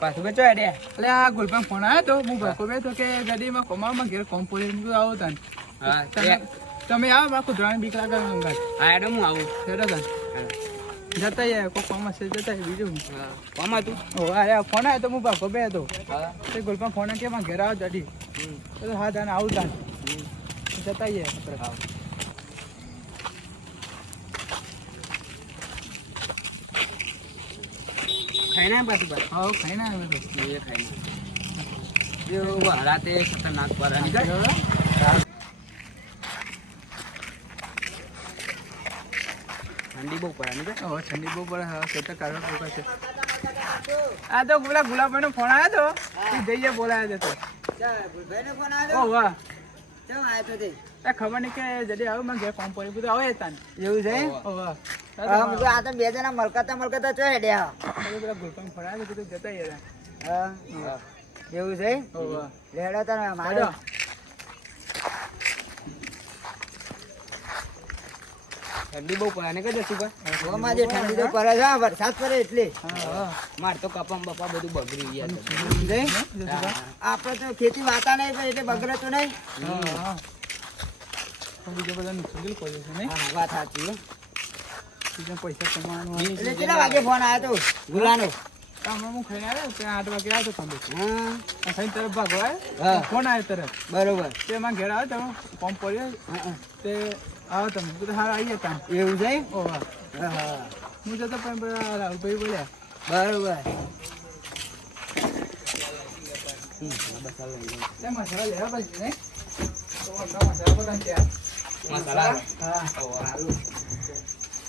પાછું કે ચો હેડે એટલે આ ગુલપાન ફોન આવ્યો તો હું ભકો બે તો કે ગડીમાં કોમામાં ઘેર કોમ પોલીસ હું આવો તને હા તમે આવો બાકુ ધોરણ બીક લાગે અંગાત હા હેડો હું આવું હેડો તને જતા યાર કોઈ કોમ હશે જતા બીજું કોમ હતું ઓ અરે ફોન આવ્યો તો હું ભકો બે હતો હા તે ગુલપાન ફોન કે માં ઘેર આવો જડી તો હા તને આવું તને જતા યાર હા ખાઈને પાછું હા ખાઈને આવ્યો તો એ ખાઈને રાતે ખતરનાક પર ઠંડી બહુ પડે ને ઠંડી બહુ પડે હા સેટર કાઢવા પોકા છે આ તો પેલા ગુલાબભાઈ નો ફોન આવ્યો તો જઈએ બોલાયો તો ગુલભાઈ ફોન ઓ વાહ કેમ આવ્યો તો તે ખબર નહીં કે જલ્દી આવ્યું માં ઘેર કોમ પડી બધું આવે તાન એવું છે ઓ વાહ આ તો બે જણા મલકતા ચો હેડ્યા પેલા ગુલપાન ફોન આવ્યો કીધું જતા યાર હા એવું છે ઓ વાહ લેડો તને મારો ઠંડી બહુ પડે ને કદે સુબા ઓમાં જે ઠંડી તો પડે છે વરસાદ પડે એટલે માર તો કપમ બપા બધું બગડી ગયા આપણે તો ખેતી વાતા નહીં એટલે બગડે તો નહીં બીજા બધા નુકસાન પડ્યું છે નહીં વાત સાચી બીજા પૈસા કમાવાનું એટલે કેટલા વાગે ફોન આવ્યો તો ગુલાનો હમણાં હું ખાઈને આવ્યો ત્યાં 8 વાગે આવ્યો તો તમે હા ખાઈને તરફ ભાગો ફોન આવ્યો તરફ બરોબર તે એમાં ઘેર આવ્યો તમે કોમ પડ્યો તે આવો તમે તો હા આવી જતા એવું છે ઓ વાહ હા હું જતો પણ પેલા રાહુલભાઈ બોલ્યા બરોબર મસાલા લેવા પછી નહીં મસાલા બધા ત્યાં મસાલા હા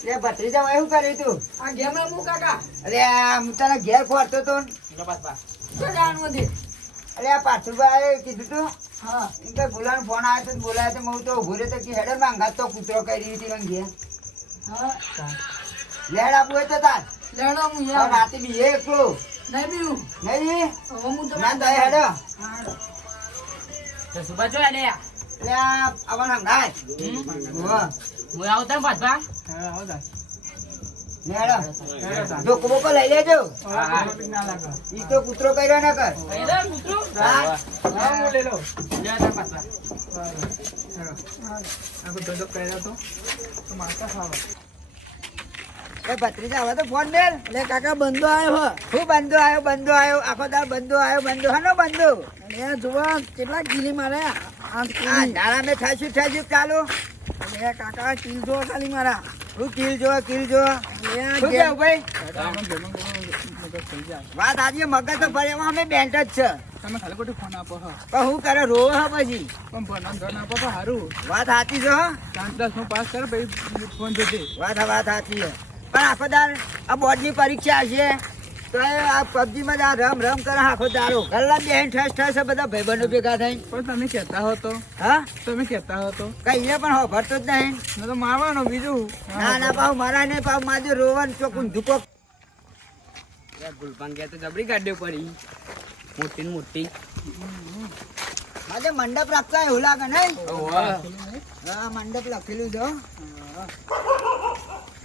લે ભત્રીજા એવું કર્યું તું આ ગેમ રમું કાકા અરે હું તને ઘેર ખોરતો તો શું જાણવું હતી અરે આ પાછુભાઈ કીધું તું હા એમ કે ગુલાનો ફોન આવ્યો તો બોલાયો તો હું તો ઉભો રહ્યો તો કે હેડર માં અંગાત તો કૂતરો કરી હતી મને ઘેર હા લેડ આપવું હોય તો તાર લેડો હું રાતે બી એકલો નહીં બીવું નહીં હું તો ના દઈ હેડો તો સુબા જો લે એટલે આવવાનું અંગાત હું આવતા પાછા હા આવતા હેડો ધોકો બોકો લઈ લેજો ના લાગે ઈ તો કૂતરો કર્યો ના કર કૂતરો હા હું લઈ લો જા પાછા હેડો તો કર્યો તો મારતા ખાવા એ ભત્રીજા હવે તો ફોન મેલ લે કાકા બંધો આવ્યો હું બંધો આવ્યો આખો દાર બંધો હનો બંધો એ જોવા કેટલા કિલી મારે આ નાળા મેં ઠાસ્યું ચાલો એ કાકા કિલ જો ખાલી મારા હું કિલ જો શું કેવું ભાઈ વાત આજે મગજ તો ફરે અમે બેન્ટ જ છે તમે ખાલી ખોટી ફોન આપો હા પણ હું કરે રોવો હા પછી પણ ફોન આપો તો સારું વાત સાચી છે હો 5-10 નું પાસ કર ભાઈ ફોન જોજે વાત સાચી છે પણ આખો દાર આ બોર્ડની પરીક્ષા છે તો આ પબજી માં આ રમ કરે આખો દારો ગલ્લા બેન ઠસ બધા ભાઈબંધો ભેગા થઈ પણ તમે કહેતા હો તો હા તમે કહેતા હો તો કઈ પણ હો ભરતો જ નહીં ન તો મારવાનો બીજું ના પાવ મારા નહીં પાવ માજો રોવન ચોકુન ધુકો ગુલપાન ગયા તો જબરી ગાડીઓ પડી મોટી આજે મંડપ રાખતા એવું લાગે નહીં હા મંડપ લખેલું છે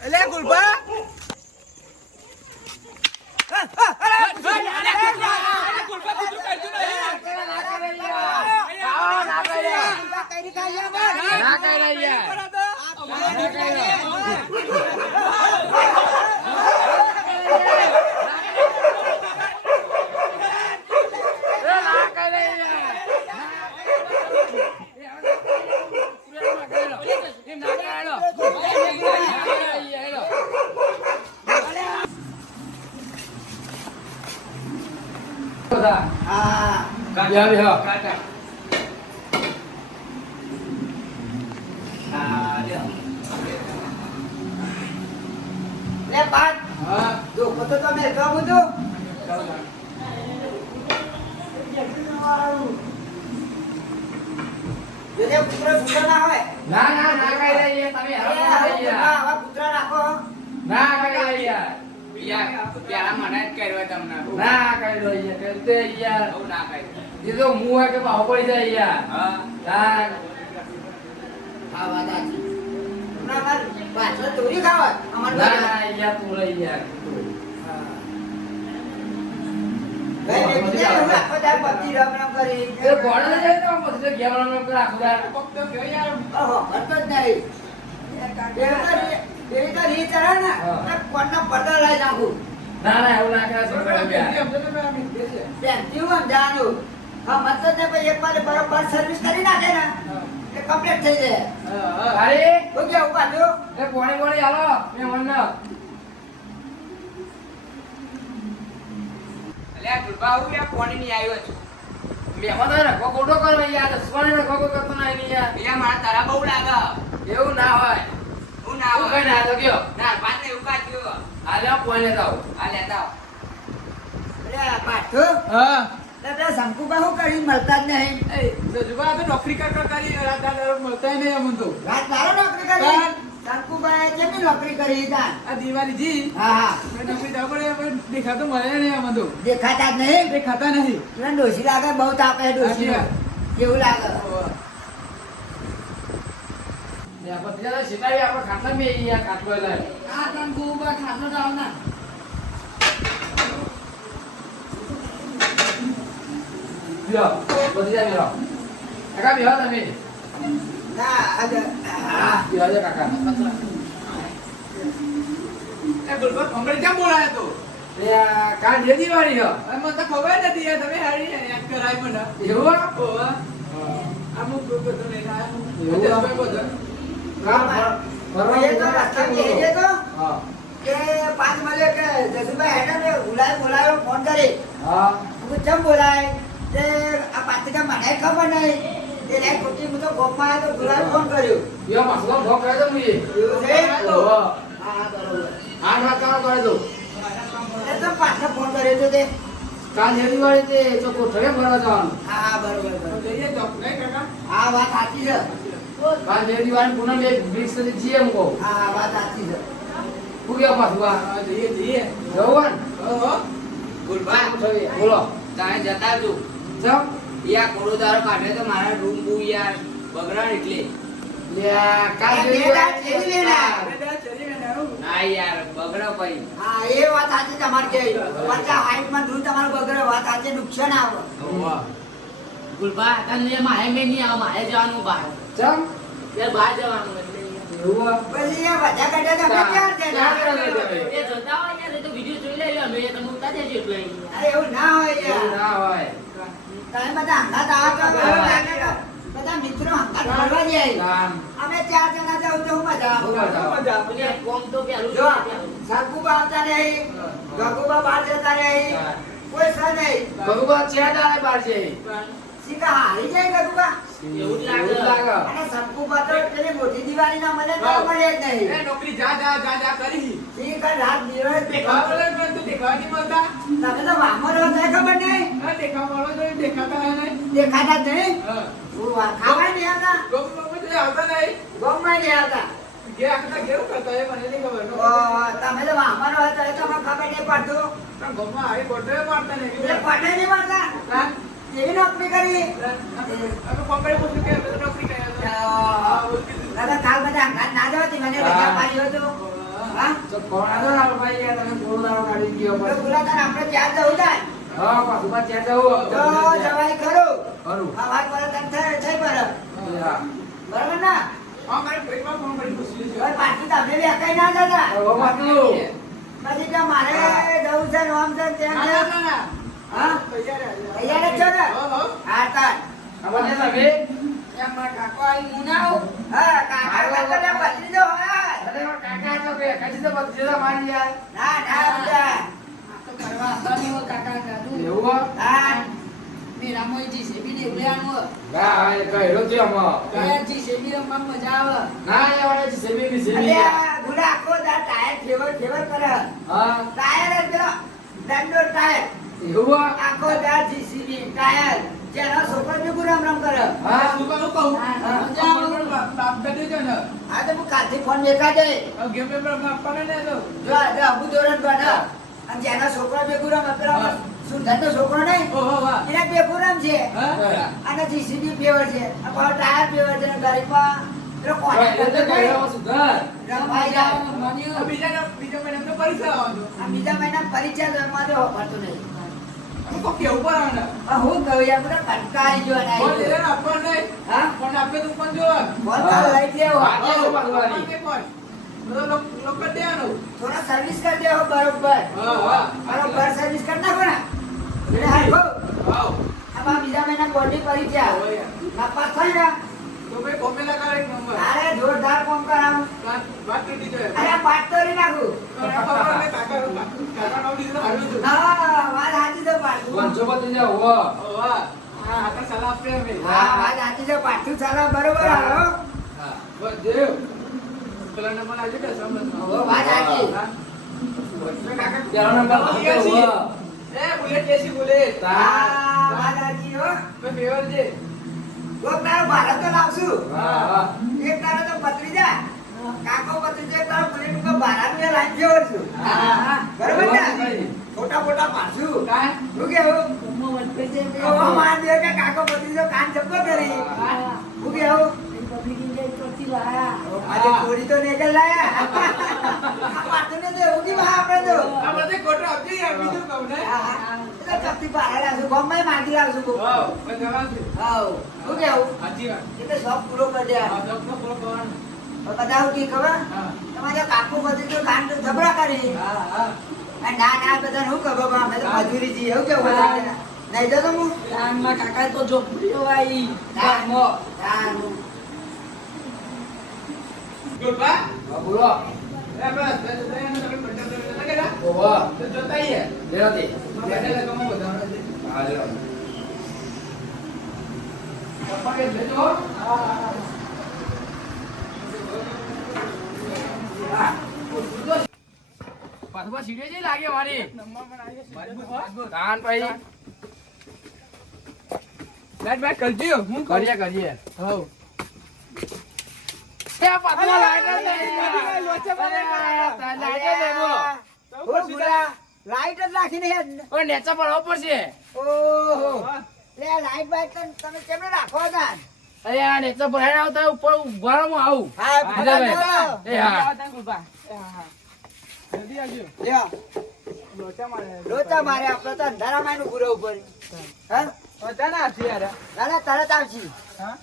એટલે ગુલબા ચોરી ખાવા બીજા એવું આખો દાડો પબજી રમ રમ કરી. એ ભણો ને જાય તો આમ પછી તો ગેમ રમે કરે આખો દાડો. કોક તો કહે યાર. ઓહો, ભરતો જ નહીં. એવી તો રીત ચડે ને, હા. તો કોણનો પડદો લઈ નાખું. ના ના એવું ના કરે છોકરા ગયા. પ્રેમથી હું સમજાવવાનું. હા, મતલબ ને પછી એક વાર બરોબર સર્વિસ કરી નાખે ને, એ કમ્પ્લીટ થઈ જાય. અરે શું કેવું પાછું? એ પોણી પોણી હાલો મે મન અલ્યા ગુલબા હું યાર પાણી ની આવ્યો છું. મેમાં તો રખો ખોટો કરો યાર દસવાને રખો કરતો ના એની યાર. અહીંયા મારા તારા બહુ લાગે. એવું ના હોય. હું ના એવું કઈ ના તો કયો. ના પાંચ ને એવું કાઢ્યું. હાલે પોણી લેતા આવો. આ લેતા આવો. અરે પાછું? હા. તો તે શંકુબા શું કરી મળતા જ નહીં? એ જજુબા તો નોકરી કરી રાત દાડો મળતા નહીં અમને તો. રાત દાડો નોકરી કરી? શંકુબાએ કેમની નોકરી કરી ત્યાં? આ દિવાળી જી હા, હા. નોકરી જવા પડે પણ દેખાતું મળે નહીં અમને તો. દેખાતા જ નહીં? દેખાતા નહીં. પેલા ડોશી લાગે, બહુ તાપે ડોશી. કેવું લાગે? ને આપણે ત્યાં સિતાઈ આપણે ખાટલા મે યાર ખાટલો લાય. આ શંકુબા ખાટલો ડાળ ના. લ્યો બધી જાય મેરો. કાકા બેહો તમે. ના, આજે હા. બેહો જા કાકા. એ ગુલબા ભંગડી કેમ બોલાયો તો? એ આ કાલ જે દિવાળી હો. મને તો ખબર નથી યાર તમે હારી યાદ કરાય મને. એવું? ઓવા. અમુક બધું લઈને એવું? આયા. બધું. કાલ એ તો રસ્તા કે એ તો હા. કે પાંચ મળે કે જસુભાઈ હેડે ને બોલાયો ફોન કરી. હા. હું ચમ બોલાય તે આ પાતિકા મને ખબર નહીં. તે રે ખોટી હું તો ગોપમાં આવ્યો તો બોલાયો ફોન કર્યો. યો મસલો ભોગ કરે તો મુઈ. એવું છે? ઓહો. હા, બરોબર. 8 વાગ કામ કરે તો. એ તો પાછો ફોન કર્યો તો તે. કાલ જે દિવાળી તે તો કોઠે ભરવા જવાનું. હા, બરોબર બરોબર. જઈએ તો નહીં કાકા. હા, વાત સાચી છે. કાલ જે દિવાળી પૂનમ એક વીસ સુધી જીએ મુકો. હા, વાત સાચી છે. હું ગયા પાછું આ. હા, જઈએ. જવું ઓહો. ગુલબા, બોલો. તમે જતા જો. ચમ યા કોડો દારો કાઢે તો મારા રૂમ બુ યાર બગડાણ એટલે. લ્યા કાલ જે દિવાળી ના યાર બગડો ભાઈ. હા, એ વાત સાચી તમારી કે 50 હાઈટ માં દૂર તમારું બગડે વાત સાચી નુકસાન આવે. ગુલબા તને માહે મે નહીં આવ માહે જવાનું બહાર ચમ એ બહાર જવાનું એટલે એવું પછી એ બધા કાઢે તો અમે ક્યાં છે? એ જોતા હોય યાર એ તો વિડિયો જોઈ લે અમે તમે ઉતા દેજો એટલે અરે એવું ના હોય એવું યાર. ના હોય. તમે બધા હંગાત આવો તો એવું લાગે કે બધા મિત્રો હંગાત ફરવા જાય. કામ અમે 4 જણા જાવ તો હું મજા શું આવે. મજા? એટલે કોમ તો પેલું જો સાકુબા આવતા નહીં, ગગુબા બહાર જતા નહીં, કોઈ સર નહીં. ભગવાન છે દાડે બાર છે. શીખા હારી જાય ગગુબા. એવું જ લાગે. અને શંકુબા તો પેલી મોટી દિવાળી ના મળે તો મળે જ નહીં. એ નોકરી જા કરી. શીખા રાત દિવસ દેખાવા મળે પણ તું દેખાવા નહીં મળતા. તમે તો વામો રહો તો ખબર નહીં. હા, દેખાવા મળો તો દેખાતા હોય નહીં. દેખાતા જ નહીં. હા. ખાવા નહીં આવતા, ગોમ તો આવતા નહીં. ગોમમાં નહીં આવતા. ઘેર આખતા કેવું કરતા હોય મને નહીં ખબર. ઓ, તમે તો વામો રહો તો એ તો મને ખબર નહીં પડતું. પણ ગોમમાં આવી ગોઠવે મારતા નહીં. એટલે પટે નહીં મારતા. હા? કેવી નોકરી કરી? અમે પકડી પૂછ્યું કે અમે તો નોકરી કરી હતા. દાદા કાલ બધા હંગાત ના જવાતી મને રજા પાડી હતો. હા? તો કોણ આગળ આવો ભાઈ યાર તમે થોડો દાડો કાઢી ગયો તો પછી. ગુલાબદાન આપણે ચાર જવું થાય. હા પાછું પાછું ત્યાં જવું. તો જવાય ખરું. ખરું. આ વાત પર તને થઈ બરાબર. હા. બરાબર ના? હા, મારે પેટમાં ફોન કરી પૂછ્યું છે. હવે પાછી તમે બી એકાઈ ના જતા. હવે પાછું. પછી કે મારે જવું છે ને આમ છે ને તેમ ના, છે. ના, ના, ના. હા? તૈયાર તૈયાર જ છો ને? હો, હો. હા તાર. ખબર છે તમે? એમ મારા કાકો આવી હું ના આવું. હા, કાકા કાકા ને ભત્રીજો હોય. અરે મારા કાકા તો કે કદી તો બધી મારી યાર. ના ના બધા. કરવા આવવાનું હોય કાકા કાઢું એવું હો? હા. મેરામોય જીસીબી ને ઉડ્યાનું હોય ના હવે કહેલો છે આમાં. કયા જીસીબી રમવા મજા આવે ના એ વાળા છે સેમી ની સેમી. અલ્યા, ગુડા આખો દા ટાયર ફેવર કરે. હા. ટાયર જ પેલો દંડો ટાયર. એવું હો? આખો દા જીસીબી ટાયર. જેનો છોકરો બી ગુરામ રામ કરે. હા. શું કરું કહું? હા, મજા આવે. બાપ કરી દેજો ને. આ તો હું કાલથી ફોન વેચા દે. હવે ગેમ પેપર આપવાના ને તો. જો આ અબુ ધોરણ બને. અને જેનો છોકરો બી ગુરામ પેલો સુંદરનો છોકરો નહીં. ઓહો, વાહ. એના બે ગુરામ છે. હા? અને જીસીબી ફેવર છે. આ પાછો ટાયર ફેવર છે. અને ગરીબમાં પેલો કોન્ટ્રાક્ટર એટલે નહીં. કહેલો સુધર. રમાઈ જાય. બીજા મહિનામાં તો પરીક્ષા આવવાનો. આ બીજા મહિના પરીક્ષા તો એમાં તો ભરતું નહીં. અમે કોઈ કેવું પર આ હું કહું યાર બધા કંટાળી ગયો ને ફોન લઈ લેવાનો, આપવાનો નહીં. હા ફોન આપે તો ફોન જોવો. બોલ કાલ લઈ લેવો હા. આપે ફોન. બધો લોક કરી દેવાનો. થોડા સર્વિસ કરી દેવો બરોબર હા. બરોબર સર્વિસ કરી નાખો ને એટલે હાલો વાવ. આમાં બીજા મહિના બોડી પડી ગયા હોય યાર. નાપાસ થાય ને તો ભાઈ કોમે લગાડે એક નંબર. અરે જોરદાર કામ કરાવું વાત તૂટી જાય. અરે પાટ તોડી નાખું કાકા નામ લીધું હારું હતું. હા વાત સાચી છે પાટું વંશો બધી જાઓ, વાહ. વાહ. હા, આ તો સલાહ આપે અમે. હા વાત સાચી છે પાટું ચાલે બરોબર હાલો હા. બસ દેવ. પેલા નંબર આજે કે સમજ. ઓ વાત સાચી કાકા તેરો નંબર એ લખો, છીએ. વાહ. એ બુલેટ એસી બુલેટ. હા વાત સાચી હો તો ફેવર છે. કોક તારો ભારત તો લાવશું હા, હા. એક તારો તો પતરી જા કાકો પતરી જાય તારો પ્લેટ ઉપર ભારત ને લાગી જવો છું બરોબર ને ફોટા ફોટા પાડશું કાંઈ? શું કેવું ઓ માર દે કે કાકો પતરી જો કાન જબ્બો કરી શું કેવું આજે ચોરી તો નીકળ લાયા આ પાટું ને દેવું કે વાહ આપણે તો આ બધે ખોટો આપજો યાર, બીજું કહું ને. એટલે કપથી બહાર લાવશું ગમે માંગી લાવશું બહુ વાવ, બસ જવાનું છે. હાઉ શું કેવું સાચી વાત. એટલે શોખ પૂરો કરી દે આ ડોક્ટર પૂરો કરવાનો. બધા હું કી ખબર હા. તમારે કાકુ બધું તો કાન તો જબરા કરી હા, હા. અને ના ના બધા શું ખબર પણ અમે તો મજૂરી છીએ એવું કેવું બધા નહીં જતો હું કાકા તો ઝોપડીઓ આવી ગુરબા? હા, બોલો. એ બસ, એનો તમે પંદર લગાડ્યા? ઓ, વાહ. તો જોતા આઈએ. લેરો તે. બેઠા લગાવવામાં વધારે છે. હા, લેરો. પપ્પા કે લેજો. હા. પાછો સીડીઓ જેવી લાગે મારી. નંબર પણ આવી જશે. મજબૂત. કાન ભાઈ. લાઈટ બાઈટ કરજો. હું કહું. કરીએ. હઉ. એ આ પાછો લાઈટ જ નહીં. લોચા પડે. લાઈટ જ નહીં, બોલો. લાઈટ જ રાખીને યાર. ઓય, નેચા પડવો પડશે. ઓહો લે લાઈટ બાઈટ તો તમે કેમને રાખો હતા અરે આ નેચા ભરાઈને આવતા ઉપર ઉભારમાં આવું. હા બધા ભાઈ. એ હા. આવતા ગુરબા. એ હા, હા. જલ્દી આવજો. લ્યો લોચા મારે. લોચા મારે આપણે તો અંધારામાં એનું પૂરો ઉપર હા બધા ના આપશે યાર. ના ના તરત આવશી હા?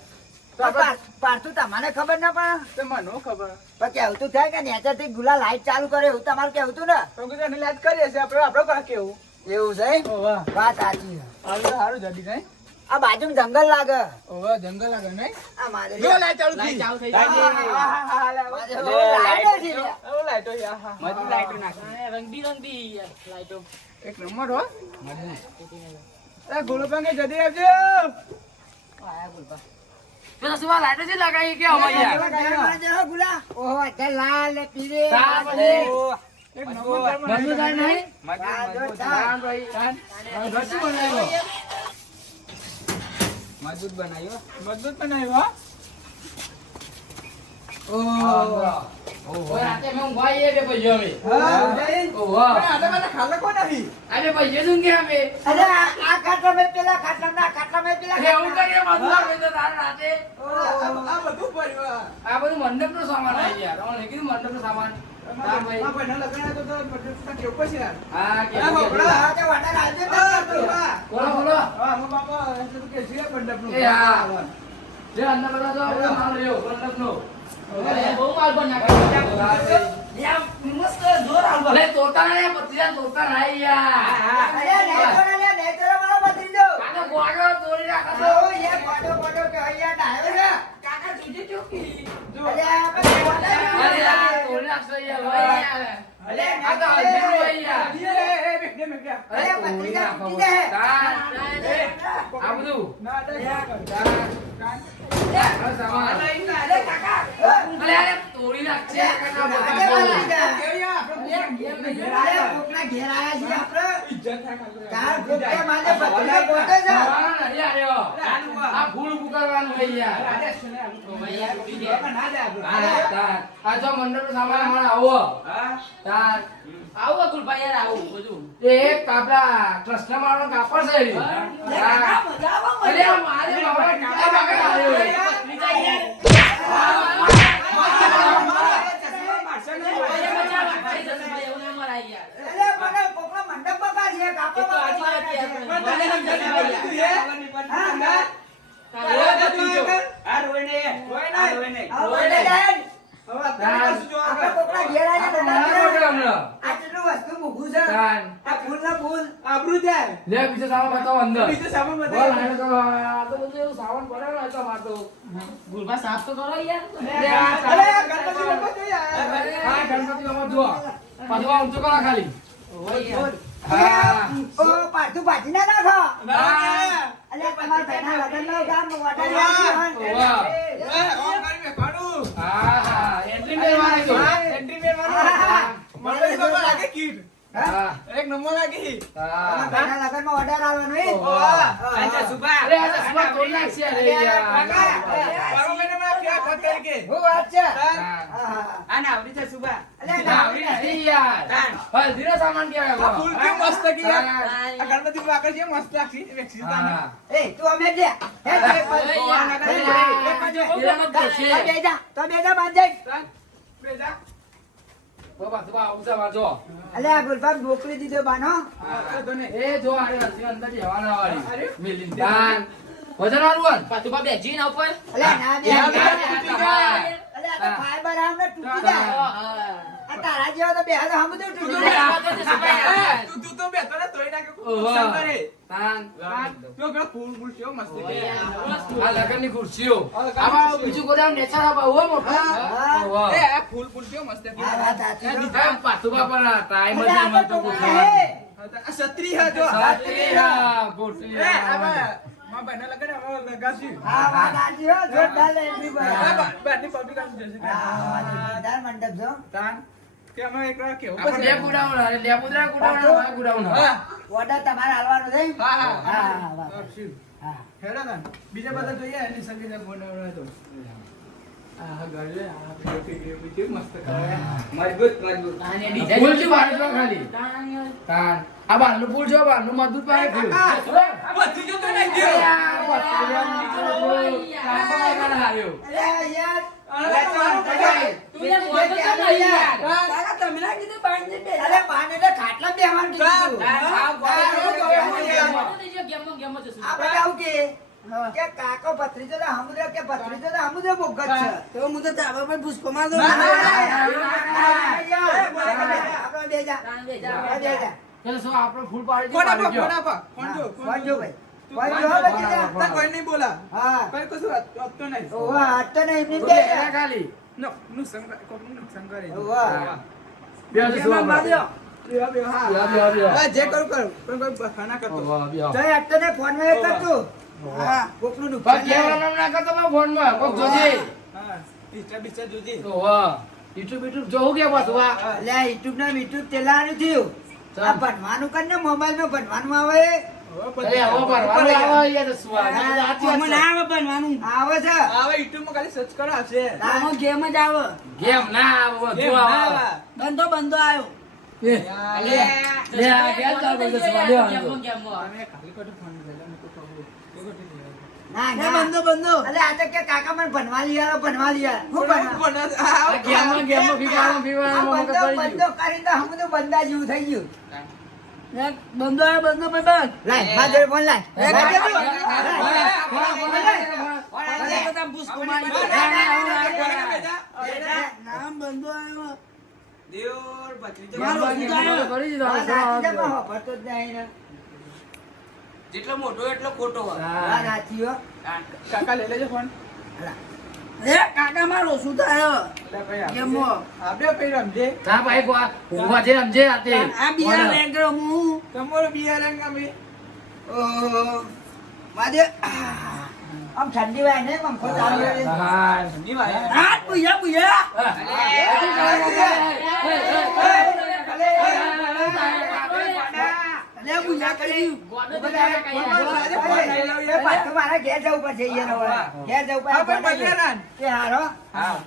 પાડતું તમને ખબર ના પડે તો મને ખબર. પણ કેવું તું થાય કે નેચરથી ગુલા લાઈટ ચાલુ કરે એવું તમારે કેવું તું ને તો કીધું એને લાઈટ કરીએ છે આપણે આપણો કાંઈ કેવું. એવું છે ઓ વાહ. વાત સાચી છે. હારું તો હારું જલ્દી નહીં. આ બાજુમાં જંગલ લાગે ઓ વાહ, જંગલ લાગે નહીં. આ મારે જો લાઈટ ચાલુ થઈ. ચાલુ થઈ લાઈટ જાય. ચાલુ. હા, હા, હા, લે, મારે લે, લાઈટો છે લે. ઓ લાઈટો છે, હા, હા. મજબૂત લાઈટો નાખી. રંગબીરંગી લાઈટો એક નંબર હો. એ ગુરુપાને જલ્દી આવજો. પેલા સુવા લાઈટો છે લગાવી કે અમારી યાર. ગુલા ઓહો અત્યારે લાલ ને પીળે તાર પછી. એક નંબર મજબૂત લાઈટ નહીં? મજબૂત કાન ભાઈ. રસી બનાવ્યો. મજબૂત બનાવ્યો મજબૂત બનાવ્યો હો. ઓય, રાતે મેં ઊંઘવા આવીએ બે પૈસે અમે. હા, ઉદય. ઓહો. પણ આ તો મને ખાલે કોણ આવી? આજે પૈસે શું કે અમે? અરે આ ખાટલા મેં પેલા ખાટલા મેં પેલા એવું કરીએ બધું આપણે તો તારે રાતે. આ બધું પડ્યું. આ બધું મંડપનો સામાન આવી યાર. અમે કીધું મંડપનો સામાન. તાર ભાઈ. આ ભાઈનો લગ્ન હતો તો બધું કેવું પછી યાર. હા, કે હા, બાપડા. આ તો વાડા રાજ્ય હા, કરતો. બાપા. બોલો, બોલો. હા, હું બાપા એટલે કે છે મંડપનું. એ હા. જે અંદર બધા તો આપણે માલ રહ્યો, મંડપનો. બહુ માલ પણ નાખે અરે તોતા ને પતિયા તોતા નાઈ યાર. અરે નહીં તો મારો ભત્રીજો. કાનો ગોળો તોડી નાખો. ઓ યાર પાડો કે અહીંયા ડાયો છે કાકા જોજે ચોકી અરે આપણે અરે યાર, તોડી નાખશો યાર, ભાઈ યાર. અરે આ તો અલગ ભાઈ યાર. એ બેઠે મેં ક્યાં? અરે અરે, તોડી પતિયા નાખો. તૂટી જાય. તાર. આ બધું. ના, તાર. આ સામાન. અરે કાકા અરે અરે, તોડી નાખશે. કાકા આજે વાલા બધા. જા. અરે કોકના ઘેર આયા છીએ આપણે ઇજ્જત થાય ખાલી. ચાર કોકે માને ભત્રીજો ગોતે છે સામાન નહીં આવ્યો. આ ફૂલ પુકારવાનું હોય યાર. આદેશ છે ને આ. બાપા ના દે આપણે. હા, તાર. આ જો મંડળનો સામાન અમારે આવો. હા? તાર. આવું અતુલ ભાઈ યાર આવું બધું એ એક આપડા ટ્રસ્ટના મારો કાપડ છે એ. હા. અરે આ મારે બાબા કાકા બાકા આવ્યો. અરે મને કોકનો મંડપ બગાડ છે કાપો એ તો આજી વાત યાર. આપણે કોકના ઘેર આવીને નતા આ કેટલું વસ્તુ મૂકું છે આ ફૂલ ના ફૂલ આબરૂ જાય બીજો સામાન બતાવો અંદર બીજું સામાન બોલ, બતાવો. આને તો આ તો બધું એવું સામાન પડેલો હતો મારે તો. ગુલબા સાફ તો કરો યાર લે, આ અરે, સામાન- ગણપતિ બાપા જોઈએ. હા, ગણપતિ બાપા જુઓ. પાછું આ ઊંચું કરો ખાલી. ઓ પાછું પાછી ના નાખો ના. અલે તમારા ભાઈના લગ્નનો કામ વાટા વાહ. હા, હા, entry મેળવાની તો. ગણપતિ બાપા લાગે કીટ. હા, એક નંબર લાગી. હા. ભાઈના લગ્નમાં ઓર્ડર આવવાનો હે વાહ. અરે, આ તો સુભા તોડ નાખશે, અરે યાર. બારો મહિનામાં ક્યાં ખત તરીકે? હું વાત છે હા. અલે આવડી નથી યાર. હલ્દીનો સામાન કહેવાય આ ફૂલ કેવું મસ્ત કે યાર. હા. આ ગણપતિ બાપા આગળ જે મસ્ત લાગી, વેક્સી તાને. હા. એ તું અમે જે હે તો બેજા બાંધે તાન, બેજા. બાબા, તું આવું છે મારજો. અલે આ ગુલબાબ મોકલી દીધો બાનો તો નહીં. એ જો આરે હલ્દી અંદર જવાના વાળી. મિલિંદ દાન. વજન વાળું હોય ને? પાછું બા બેજી ના ઉપર અલે ના બે યાર, અલે યાર, આ તો ફાઈબર આમને તૂટી જાય આ તારા જેવા તો બે હાથ હમ તો તૂટી તું જાય તું તો બેઠો ને તોય નાખ્યો. ખૂબ ઓહો. સુંદર હે. તાન. જો પેલો ફૂલ ફૂલ કેવો મસ્ત છે. આ લગનની ખુરશીઓ. આમાં બીજું ગોડાઉન નેચર આપા હોય મોટો. હા. ઓહો. એ આ ફૂલ ફૂલ કેવો મસ્ત છે. આ વાત સાચી છે. એ પાતુબા પર ટાઈમ અલે જ આ નહીં તો મળતો ટોપા હે. આ છત્રી હે જો. સાત્રિયા, ગોટલી. એ આ માં ભાઈના લગન હવે લગાડશું. હા વાત સાચી હો જોરદાર એન્ટ્રી પર આ બારની પબ્લિક આમ જશે. હા વાત જોરદાર મંડપ છો તાન કે અમે એક વાર કેવું આપણે પછી. બે ગોડાઉન હે, લેબુદરા ગોડાઉન હે, મારા ગોડાઉન હે. હા ઓર્ડર તમારે હાલવાનો છે હા હા હા વાત આપશું. હા હેડો તાન. બીજા બધા જોઈએ એની સંગીત બોલાવવાનો હતો. આ ગળે આ પીડી મસ્ત કરે. મજબૂત મજબૂત. તાને ફૂલ ડિઝાઇન થી બાર જો ખાલી. તાન. આ બારનું ફૂલ જો, બારનું મજબૂત પાકે ફૂલ. બધી જો તો નહીં એ ગયો. યાર, લાંબો હાર્યો. અરે યાર તું યાર મોટો તો નહીં યાર કાકા તમે ના કીધું બાંધી દે અરે બાંધ એટલે ખાટલા બેહવાનું કીધું આપણે આવું કે કાકો ભત્રીજો તો હમુદ્ર કે ભત્રીજો તો હમુદ્ર બોગત છે તો હું તો ધાબા પર પુષ્પ માર દઉં આપણે બે જા બે જા ચાલો, સો આપણો ફૂલ પાડી કોણ દીધો, આપા પાડી કોણ ગયો. આપા કોણ જો ભાઈ કોણ જો બચી જા તાર કોઈ નહીં બોલા. હા કોઈ કશું આપતો નહીં. ઓવા આટતો ને એમની તો બે બે જણા ખાલી. નો નુકસાન કોકનું નુકસાન કરે. ઓવા બે જ સો એમાં બાંધ્યો બેહો, બેહો, હા. બેહો, બેહો, બેહો. હા, જે કરું કરું. પણ કોઈ બહાના કરતો. વાહ, બેહો. તો આટતો ને ફોન માં એક કરતું હા કોકનું પણ નુકસાન કેવડાનું ના કરતો પણ ફોનમાં, કોક જોજે. હા ઇન્સ્ટા બિસ્ટા જોજે. તો વાહ. YouTube બીટ્યુબ જોવું કે પાછું આ? એટલે યુટ્યુબ ના યુટ્યુબ તેલાનું થયું ચાલ. આ ભણવાનું કર ને મોબાઈલ માં ભણવાનું આવે હવે અરે, હવે ભરવાનું આવે યાર, તો શું આવે? હા, સાચી વાત છે. આવે ભણવાનું આવે છે હવે YouTube માં ખાલી સર્ચ કરો આવશે. આમાં ગેમ જ આવે ગેમ ના આવે, કેમ બધું ના આવે. આવા? બંધો બંધો આવ્યો એ, યાર, લે, આ ગેમ ચાલુ કરી દે, સુભા, લે, વાંધો. તમે ખાલી ખોટું ફોન લઈ લો, કોઈ ખબર. કોઈ ખોટી નહીં આવે. ના ના બંધો બંધો અલે આ તો કે કાકા મને ભણવા લઈ આવ્યો ભણવા લઈ આવ્યો હું ભણવા આ ગેમમાં ફીવાનું, આ મગજ બંધો પડી બંધો ગયું. કરીને તો હમ તો બંધા જેવું થઈ ગયું બંધો આવ્યો બંધો ભાઈ લાય માધર ફોન લાય નામ બંધો આવ્યો દેવર ભત્રીજો. મગજ પડી દીધો, હવે શું આવે? ભરતો જ નહીં ને જેટલો મોટો એટલો ખોટો હોય આ રાચી હો કાકા લઈ લેજો ફોન. કાકા મારો શું થાય લે ભાઈ આપણે. કેમો? આપણે ભાઈ રમજે. હા, ભાઈ, ઊભા છે, રમજે રાતે. આ બીજા રેન્કર હું તમારો બિયારણ ગામે. માદે આમ ઠંડી વાય ને પંખો ચાલુ રહે હા. ની વાય. હા બુયા બુયા અલે બુયા કરી પાછું મારા ઘેર જવું પડશે ઈયાનો વાળા. ઘેર જવું હા, પડશે ભાઈ, બિયારણ. કે હારો હા.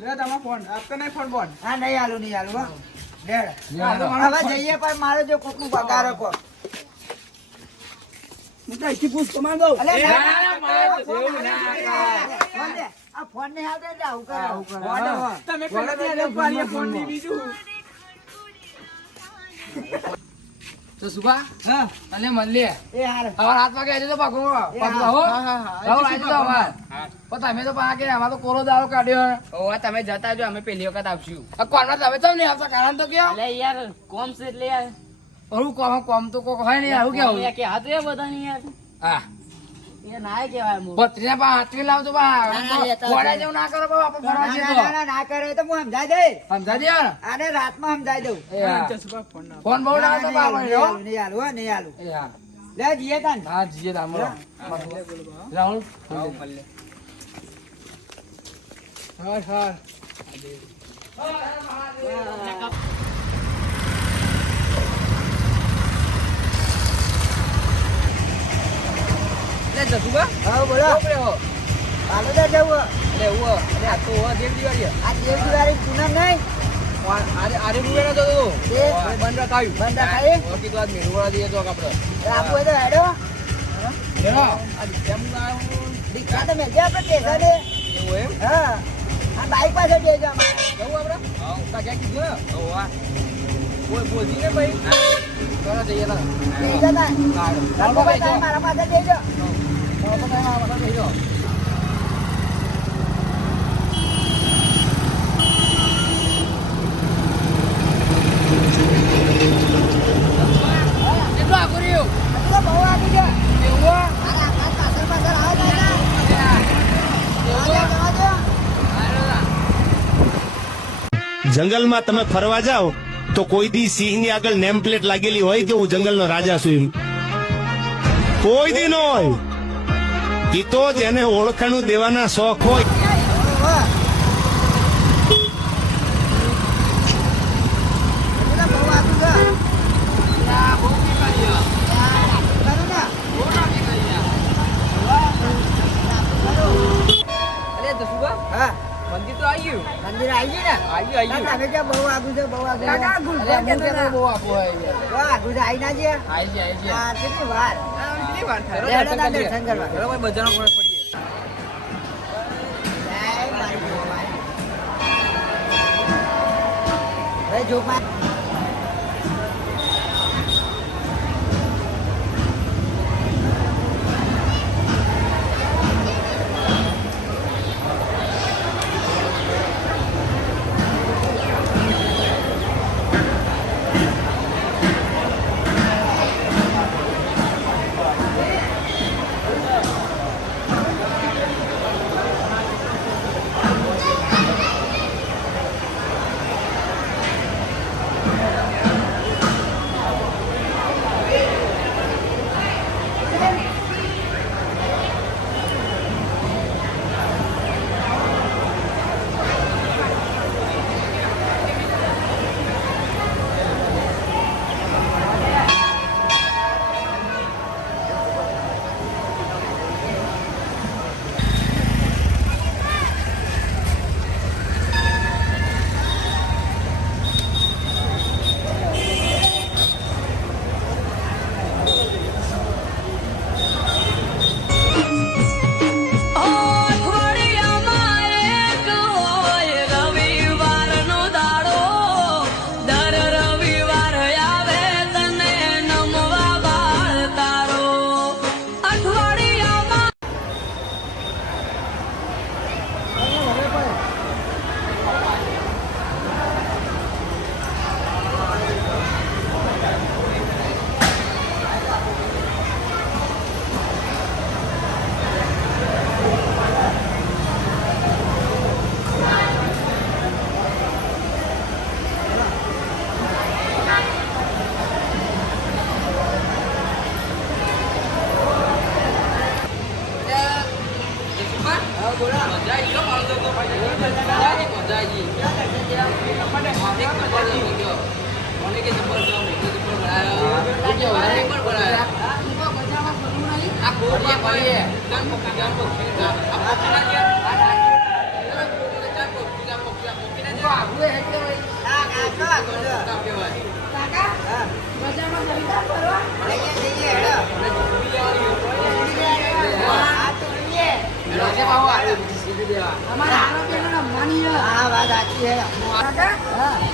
લે તમારો ફોન. આપતો નહીં ફોન બોન. હા નહીં હાલું નહીં હાલું હો લેડ હા, તો મારો હવે ફોન. જઈએ પણ મારો જો કોકનું પગારો કો હું તો અહીંથી પૂછ કમાન દઉં અલે ના, ના, ના, મારે તો જેવું ના ફોન દે. આ ફોન નહીં આવતો એટલે આવું કરે આવું કરે ફોન હો. તમે પેલા ફોન ની બીજું. તો સુભા હા અને મળીએ એ હાર હવે 7 વાગે આવજો તો પાકો પાકો હો રાહુલ આવી તો અમાર પણ તમે તો પાકે આમાં તો કોરો દારો કાઢ્યો ઓવા તમે જતા જો અમે પહેલી વખત આવશું આ કોણમાં તમે તો નહીં આવતા કારણ તો કયો અલે યાર કોમ છે એટલે યાર હું કોમ તો કોક હોય નહીં આવું કેવું કે હાથ રે બધાની યાર હા એ ના કહેવાય મો પત્રીને પા હાથવી લાવજો પા ઘોડા જેવું ના કરો બા આપણે ફરવા જઈએ તો ના કરે તો હું સમજાઈ દે સમજાય દે આને રાતમાં સમજાઈ દઉં એ હા ફોન બહુ ના તો પા ભાઈ હો નહીં હાલું હો નહીં હાલું એ હા લે જીએ તાન હા જીએ રામો રાહુલ મળીએ હા હા લે જસુબા હા બોલો આપણે હો પાલોદર જવું લે ઓ અરે આ તો હો દેવ દિવાળી આ દેવ દિવાળી પૂનમ નહીં આરે રૂવેનો તો એ બંધ રખાયું બંધ રખાયું? ઓકી તો આજ મેળવાડા દઈએ તો આપણે આપવું હોય તો હેડો હેડો આજ કેમ આવ્યું દીકરા તો મેલજે આપણે સ્ટેશને એવું એમ હા આ બાઈક પાસે બેસજો અમારે જવું આપણે હા કાકા કીધું ને ઓ વાહ કોઈ બોલજી ને ભાઈ કરો જઈએ ના બેસજો તાન. રઘુભાઈ તાન મારા પાસે બેસજો કેટલું આગળ રહ્યું હજુ તો બહુ આગળ છે એવું અરે આકાશ પાછળ પાછળ આવે છે ને. જવા દો. જંગલમાં તમે ફરવા જાઓ તો કોઈ દી સિંહની આગળ નેમ પ્લેટ લાગેલી હોય કે હું જંગલનો રાજા છું એમ કોઈ દી ન હોય ઈ તો જેને ઓળખાણું દેવાના શોખ હોય ઓહો. હજુ તો બહુ આગળ છે. ખરું ને? અરે જસુબા હા મંદિર તો આવી ગયું મંદિર આવી ગયું ને આવી ગયું તમે ક્યાં બહુ આગળ છે બહુ આગળ છે. અરે હું કેમ બહુ આગળ હોય યાર બહુ આગળ છે આવી ના જઈએ આઈ જાય હા કેટલી વાર કેટલી વાર થાય લેડો ના દર્શન કરવા ચલો ભાઈ બજારનો કોણે પડીએ જય મારી ભગવાન. હવે જોકમાં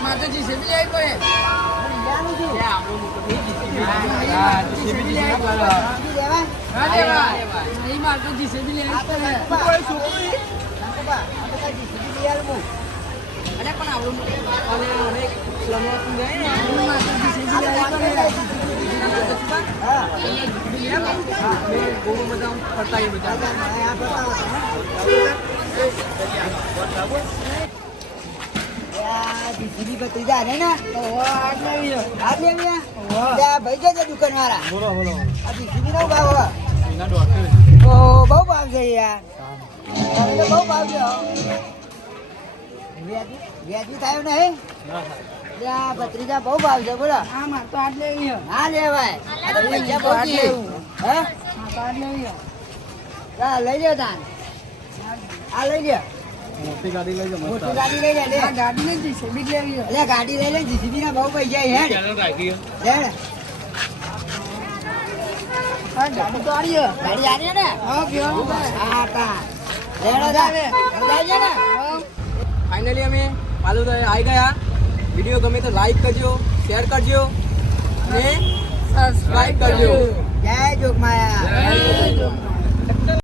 માતાજી સેબી આવી કોઈ આપણું મોટું હા, જીસીબી લેવા. લેવા? હા, લેવા. નહીં મારે તો જીસીબી લેવી આ તો પડે. નાખુબા. કોઈ છોકરું નહીં. નાખુબા, આ તો કાંઈ જીસીબી લઈ આલું હું. અરે પણ આવડું અને અમે સ્લમમાં જાય ને. મારે તો જીસીબી લેવી પડે. હા. હા, અમે બહુ બધા ફરતા આવીએ બધા. આ બતાવો તમે. આ જીસીબી ભત્રીજા આને ને? હાથ લેવી આ? ત્યાં ભાઈ જો છે દુકાનવાળા. આ જીસીબી નો ભાવ હોય. ઓહો, બહુ ભાવ છે યાર. તમે તો બહુ ભાવ છે હો. વ્યાજબી થયો નહીં? ત્યાં ભત્રીજા બહુ ભાવ છે બોલો. હા મારે તો આટ લેવી છે. ના લેવાય. આ તો પૈસા બહુ આટ છે. લેવું. હે? મારે તો આટ લેવી છે. હા, લઈ લ્યો તાન. આ લઈ લ્યો. મોટી ગાડી લઈ જાઓ, મોટી ગાડી લઈ લે લે. આ ગાડી ને જીસીબી લેવી છે. અલ્યા ગાડી લઈ લે, જીસીબી ના બહુ પૈસા હેડ. હેડ. હા ગાડી તો આડી છે. ગાડી આની ને? હા કેવું છે? હા તા. લેડો તા. સમજાય છે ને? ફાઇનલી અમે પાલુ આવી ગયા. વિડીયો ગમે તો લાઈક કરજો, શેર કરજો અને સબસ્ક્રાઇબ કરજો. જય જોગમાયા. જય જોગમાયા.